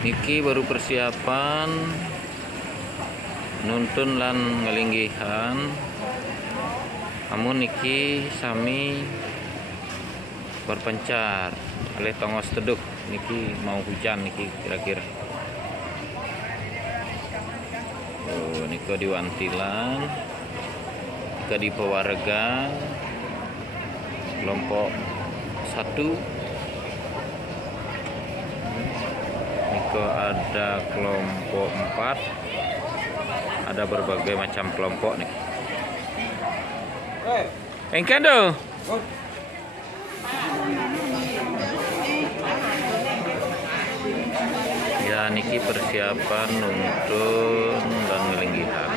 Niki baru persiapan nuntun lan ngelinggihan. Namun niki sami berpencar oleh tongos teduk. Niki mau hujan niki kira-kira. Oh, niko di Wantilan, niko di Pewarga, kelompok 1. Niko ada kelompok 4. Ada berbagai macam kelompok nih. Engkando. Ya, niki persiapan nuntun dan ngelinggihan.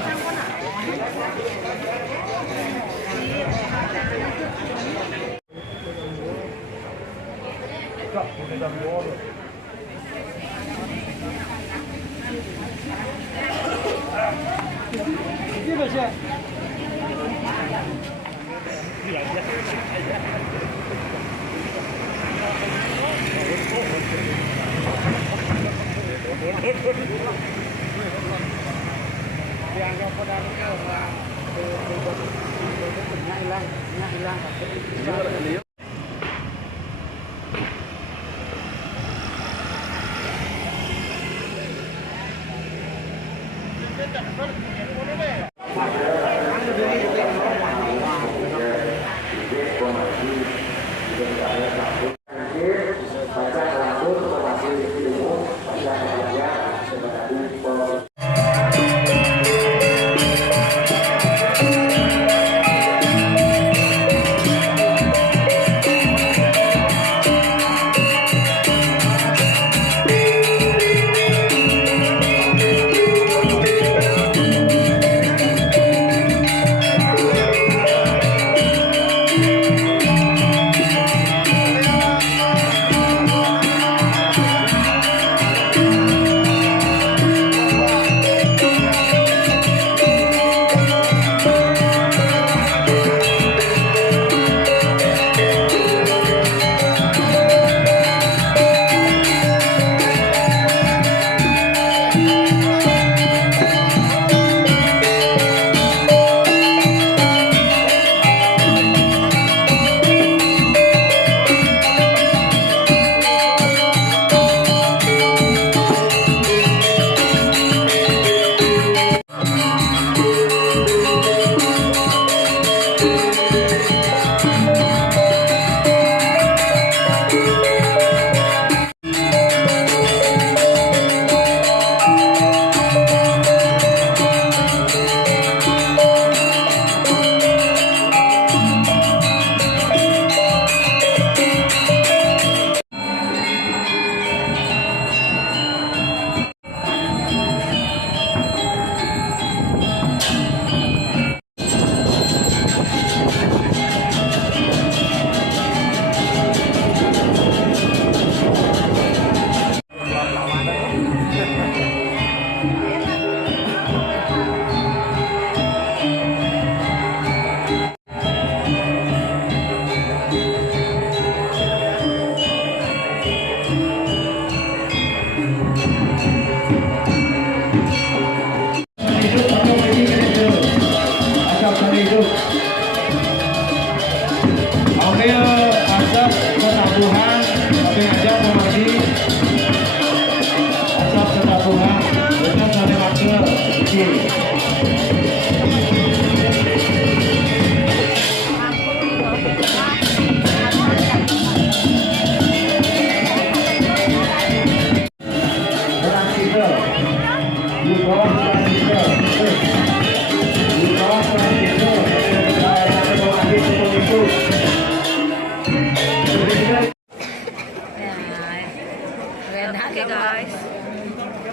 Oke guys,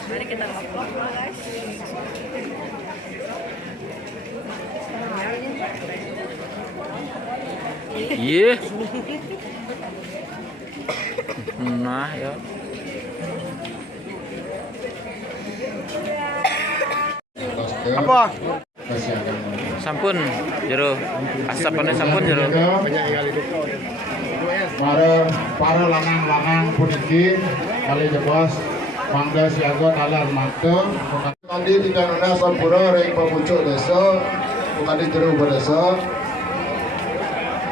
mari kita vlog guys. Iya. Nah ya. Apa? Sampun jero. Asapane sampun jero. Para lanang-lanang puniki kali jebas Mangga siaga talar mangga kadi tidak nuna sampura ring pemucuk desa kadi jeru desa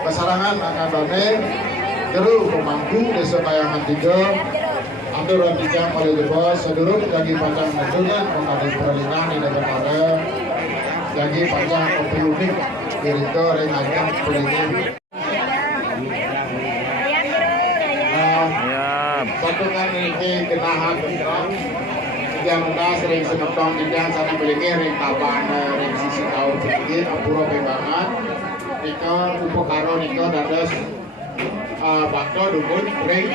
pasarangan angkatane jeru pemangku desa Kayangan 3 atur rantikan oleh dewa sedurung lagi panjang nasional kadi perlingan di negara lagi panjang kopi unik dirito ring ajang pelingin Patukan ini kenahan yang udah sering semetong tidak sana beli ring taban ring sisi tahu sedikit apuro banget niko upokaro niko dados bakso dukun ring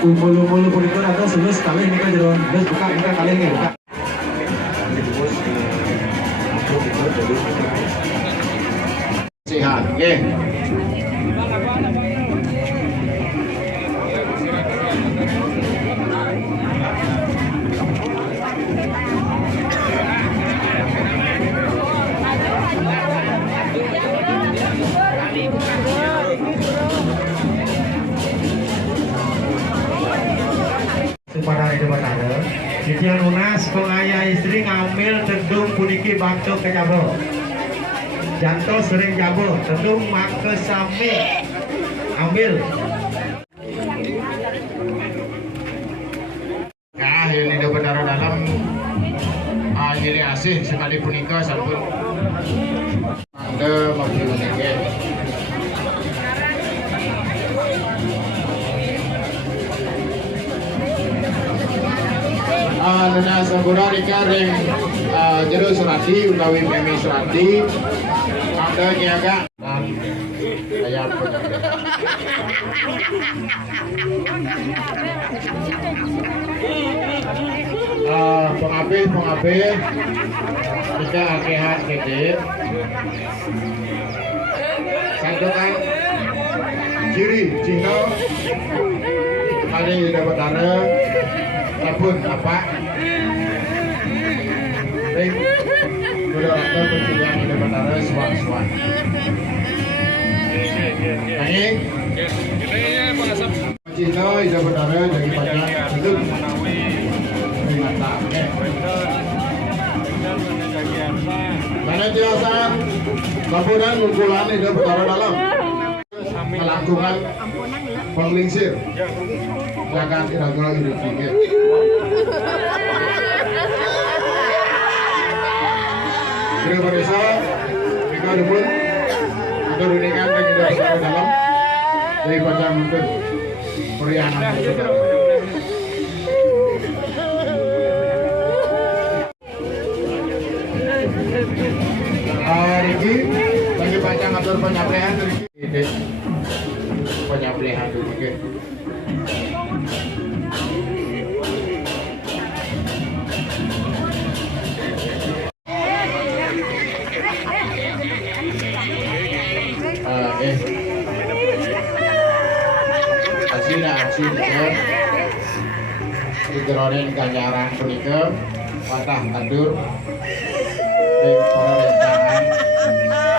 Umpul-umpul pun itu ada sulus kali ini kan jeron, terus buka kita kali ini buka. Sehat, oke. Kepada itu batara, Sitian Unas pengayah istri ngambil tedung puniki bakso kejabo. Janto sering jabo, tedung make sami ambil. Nah, ini ada batara dalam jadi asih sekali punika sampun ada mobil unik. Nana sampura rika ring jeru serati utawi memi serati ada niaga dan ayam pengapih rika akehat gede santukan ciri Cina ada yang dapat tanah sabun apa ring sudah ada penjualan di bandara suan-suan ini Cina di bandara jadi banyak itu mana jasa laporan kumpulan di bandara dalam melakukan penglingsir silakan kira-kira hidup sedikit terima kasih mereka dupun untuk duniakan dan juga bersama dalam dari panjang untuk perianan kita Riki bagi panjang atur penyaplehan Riki penyaplehan Riki Asina digeronen ganjaran punika patah kadur ring para rencangan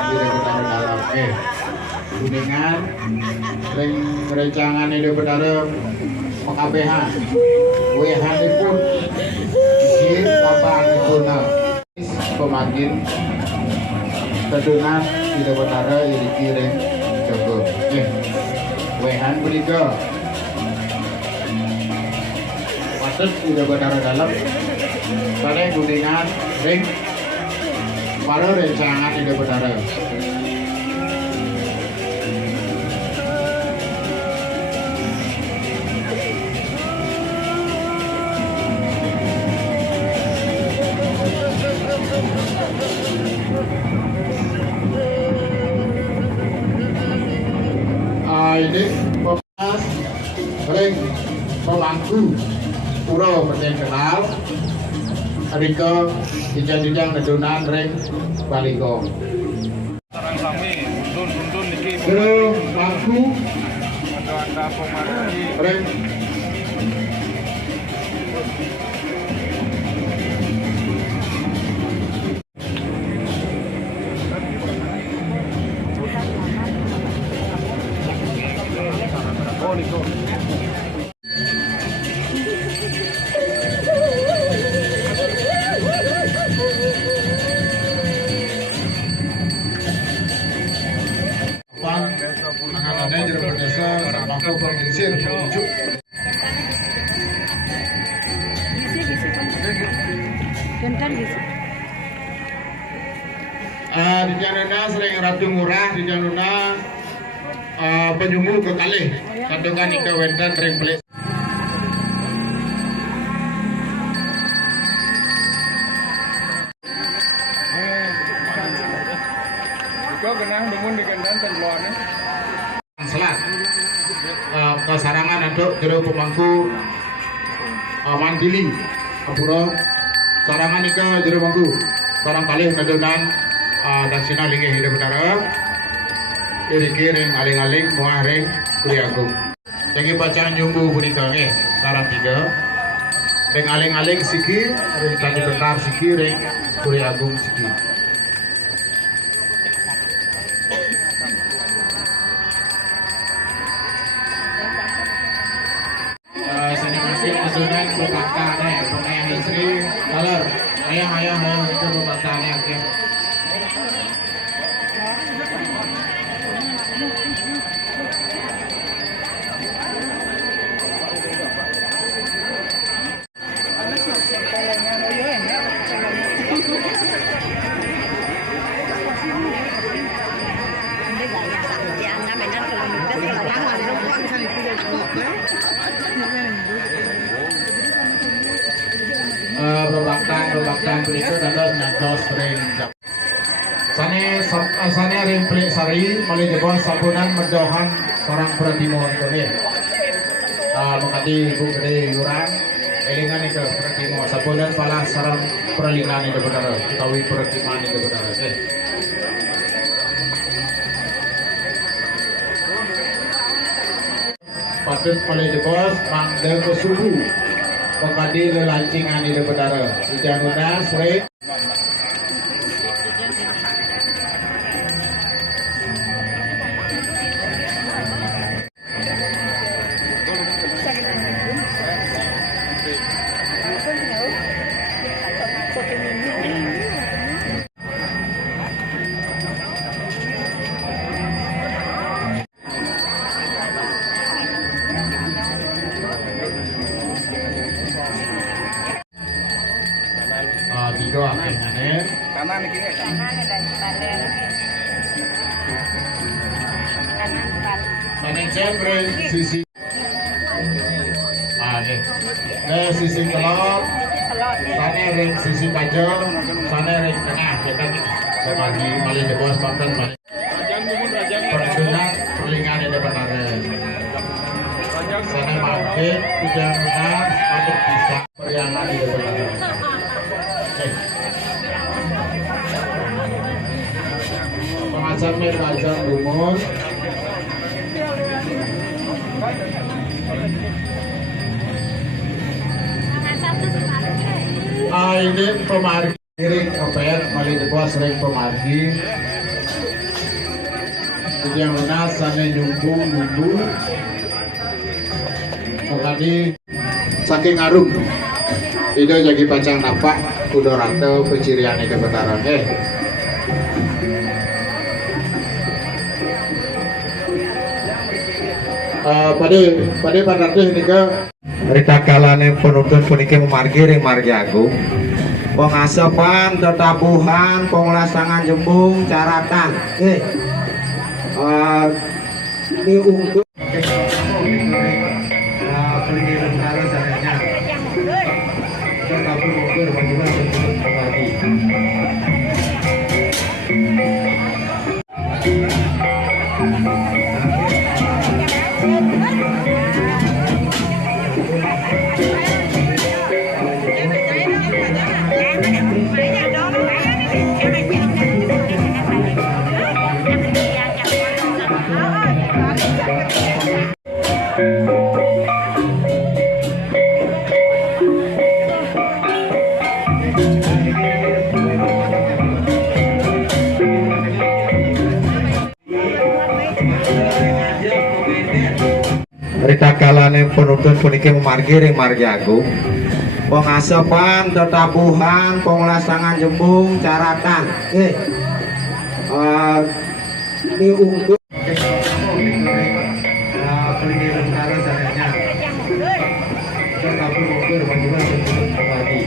di Betara dalam kuningan ring rencangan di Betara pekabehan wehanipun sir papanipun pemakin tedungan di Betara iriki ring jago wehan punika patut udah Betara dalam pada kuningan ring para rencangan di Betara ini pemas ring pemangku pura penting kenal Rika dijang-dijang nedunan ring baliko sarang sami Gerung Bangku Reng tanganannya jeruk desa Bangku pengirisir menuju di Januna sering ratu murah di Januna penyumbu ke kalih kandungan ika wendan ring pelik selat ke sarangan aduk jero pemangku mandili apura sarangan ika jero pemangku sarang kalih kadunan dasina linggih hidup betara iriki ring aling-aling muah ring Puri Agung jadi bacaan jumbu punika nggih sarang 3 ring aling-aling siki ring tadi betar siki ring Puri Agung siki Sunan berkata pengayah istri kaler ayah itu berkata oke Bebaktan berikut adalah nyatos ring sane ring pelik sari mulai jebol sabunan medohan orang Pratimo itu makati ibu gede lurang elingan itu Pratimo sabunan pala sarang perlingan itu benar tawi Pratiman itu benar patut mulai jebol mangdel ke subuh Pekadi lelancingan di bedara di Januna sering kanan iki kanan cembreng sisi sisi telur sana ring sisi bajo sana ring tengah kita bagi malih de bos papan malih perjunan perlingan de benar sana mampir tidak benar patut bisa periangan de benar pengasamnya tajam lumur ini pemargi ring kepet malih dewa sering pemargi yang benar sana nyumbu tadi saking arum itu jadi pacang napak kuda rata pecirian itu bentaran pada ratu ini ke rika kalane penuntut puniki memargi ring margi agung pengasapan tetapuhan penglasangan jembung caratan ini untuk pergi tentara sananya tetapi mungkin bagaimana memargi takalane penuntut puniki memargi ring margi agung. Pengasapan, tetabuhan, pengulasangan jembung, carakan. Ini untuk pelindungan utara sananya. Tetapi ukur bagaimana untuk kembali.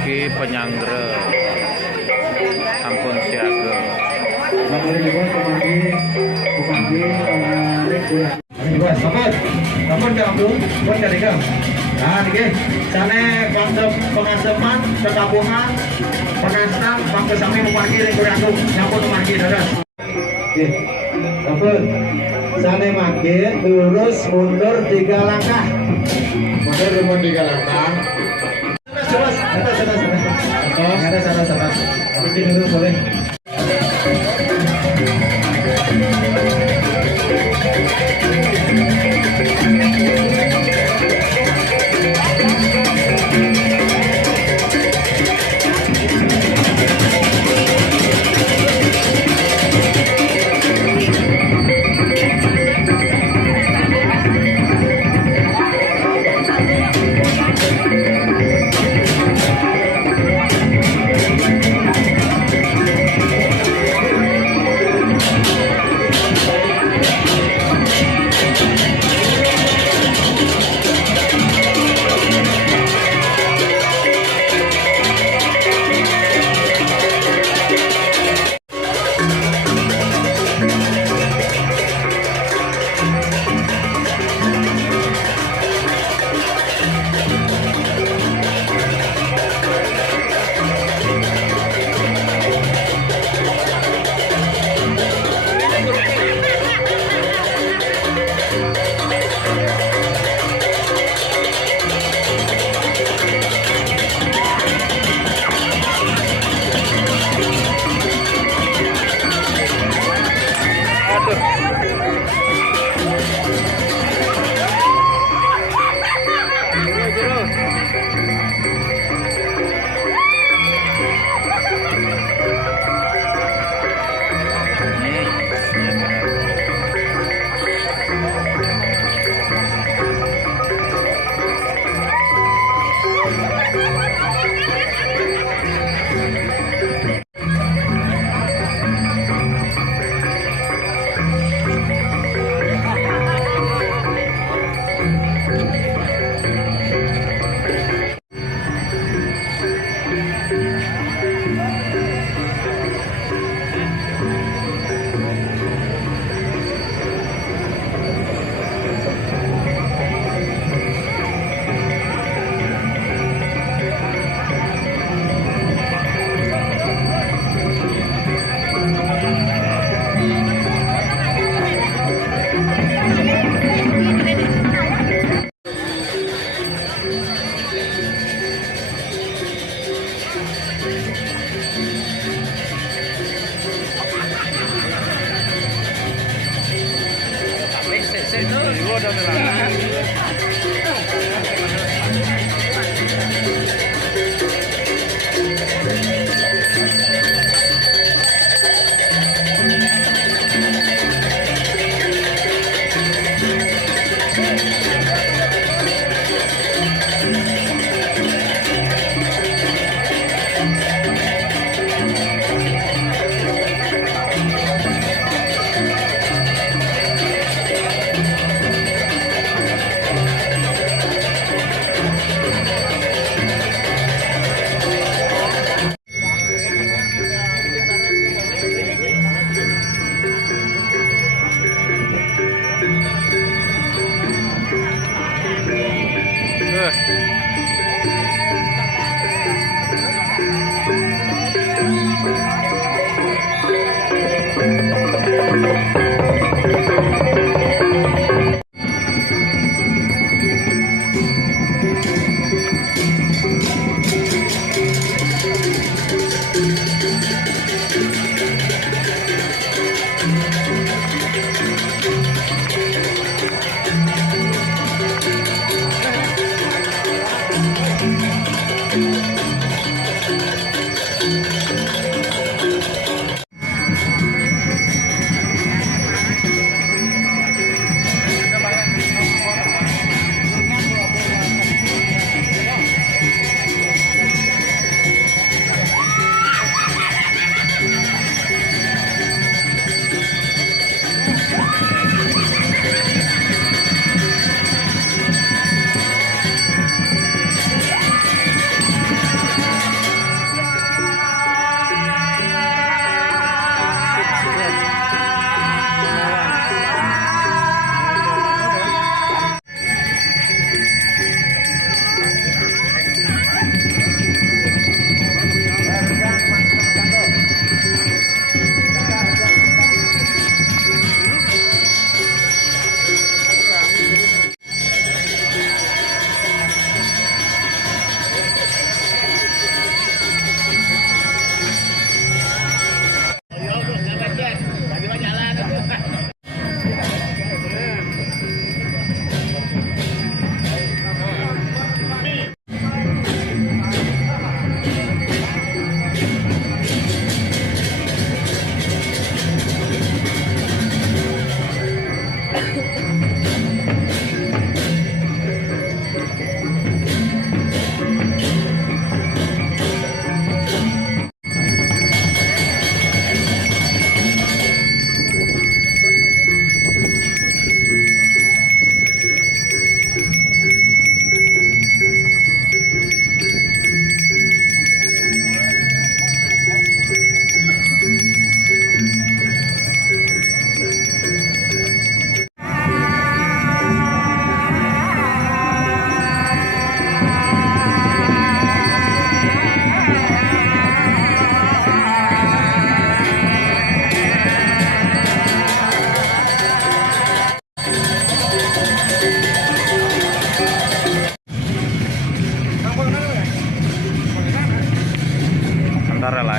Ki penyanggra ampun siaga. Pengaseman, kekabuhan, pengasam, pangkesami memargi rekuragung, nyampun memargi dadas. Oke, sampun. Sane makin lurus mundur 3 langkah. Mundur 3 langkah. Sabar. Bikin dulu boleh.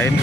lain.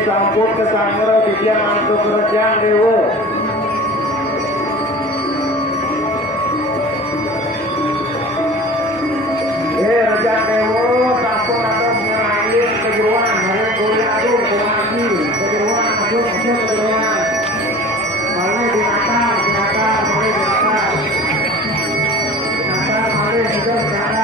Sampun kesangero bidiang antuk kerjang dewa. Rejang dewa sampun atas ngelain kejeruan, hari kuliah aduh, kumagi, kejeruan, aduh, kejeruan. Mari binatang, mari binatang. Binatang, mari hidup binatang.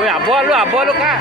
Wih, apa lu Kak?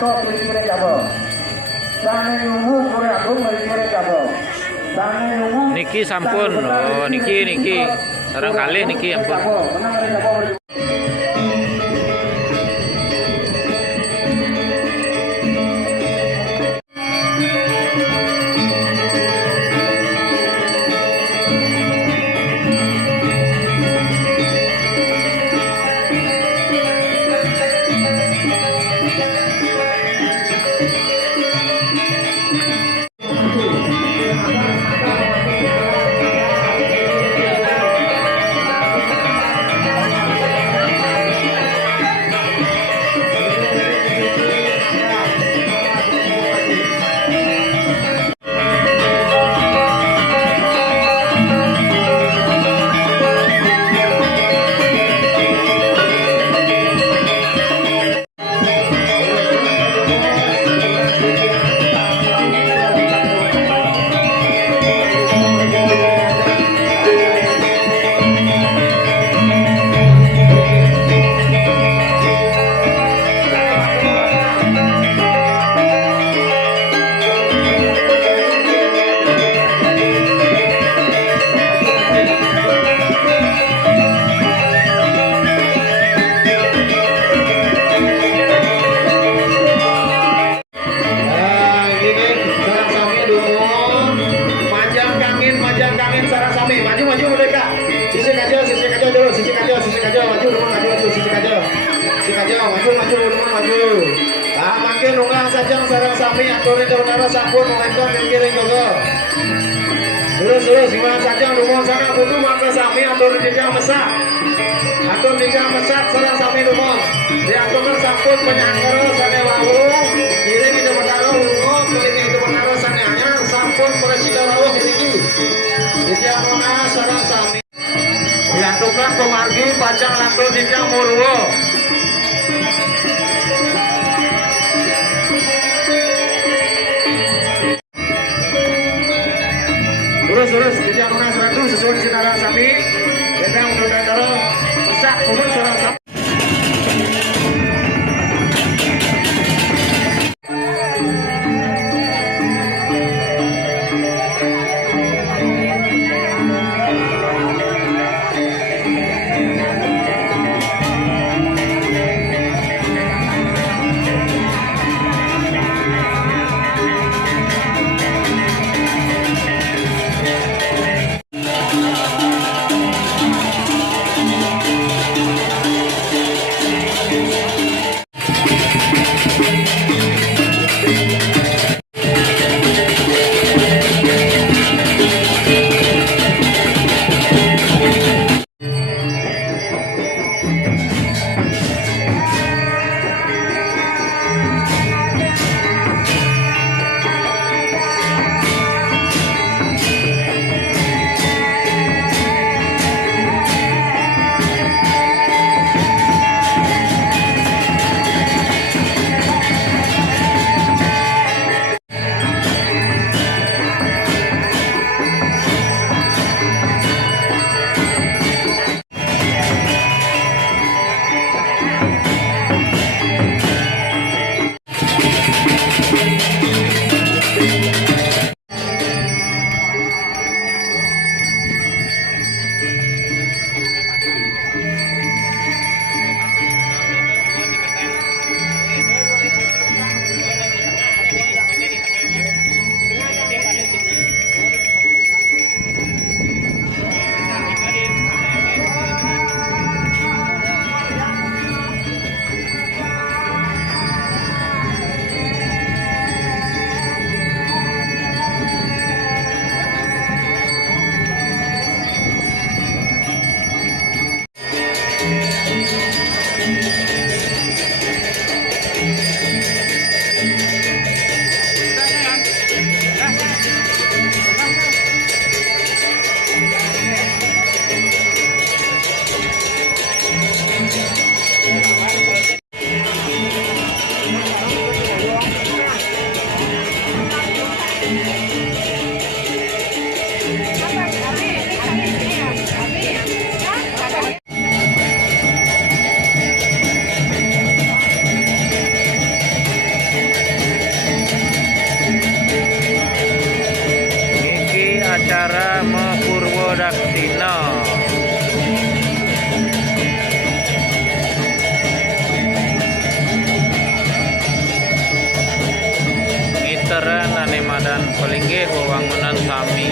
Santo Kiri Jabo. Sane nunggu Puri Agung Kiri Jabo. Sane nunggu. Niki sampun. Oh, niki. Sareng kalih niki ampun. Menang dari Jabo. Makin unggang sajang sarang sami aturin saudara sampun momentum yang kiri juga. Terus gimana sajang dumong sana kudu maka sami aturin tiga mesak. Atur tiga mesak sarang sami dumong. Diaturkan sampun penyangkara sana wau. Kiri itu menara ungu, kiri itu menara sana anyar sampun presiden rawuh tinggi. Tiga mona sarang sami. Diaturkan pemargi pacang lantur tiga murwo. Terus jadi anuna 100 sesuai di sinara sami. Kita untuk dataro besar umur sarang sami. Wijaksina. Ngiteran ane madan palinggih wewangunan sami.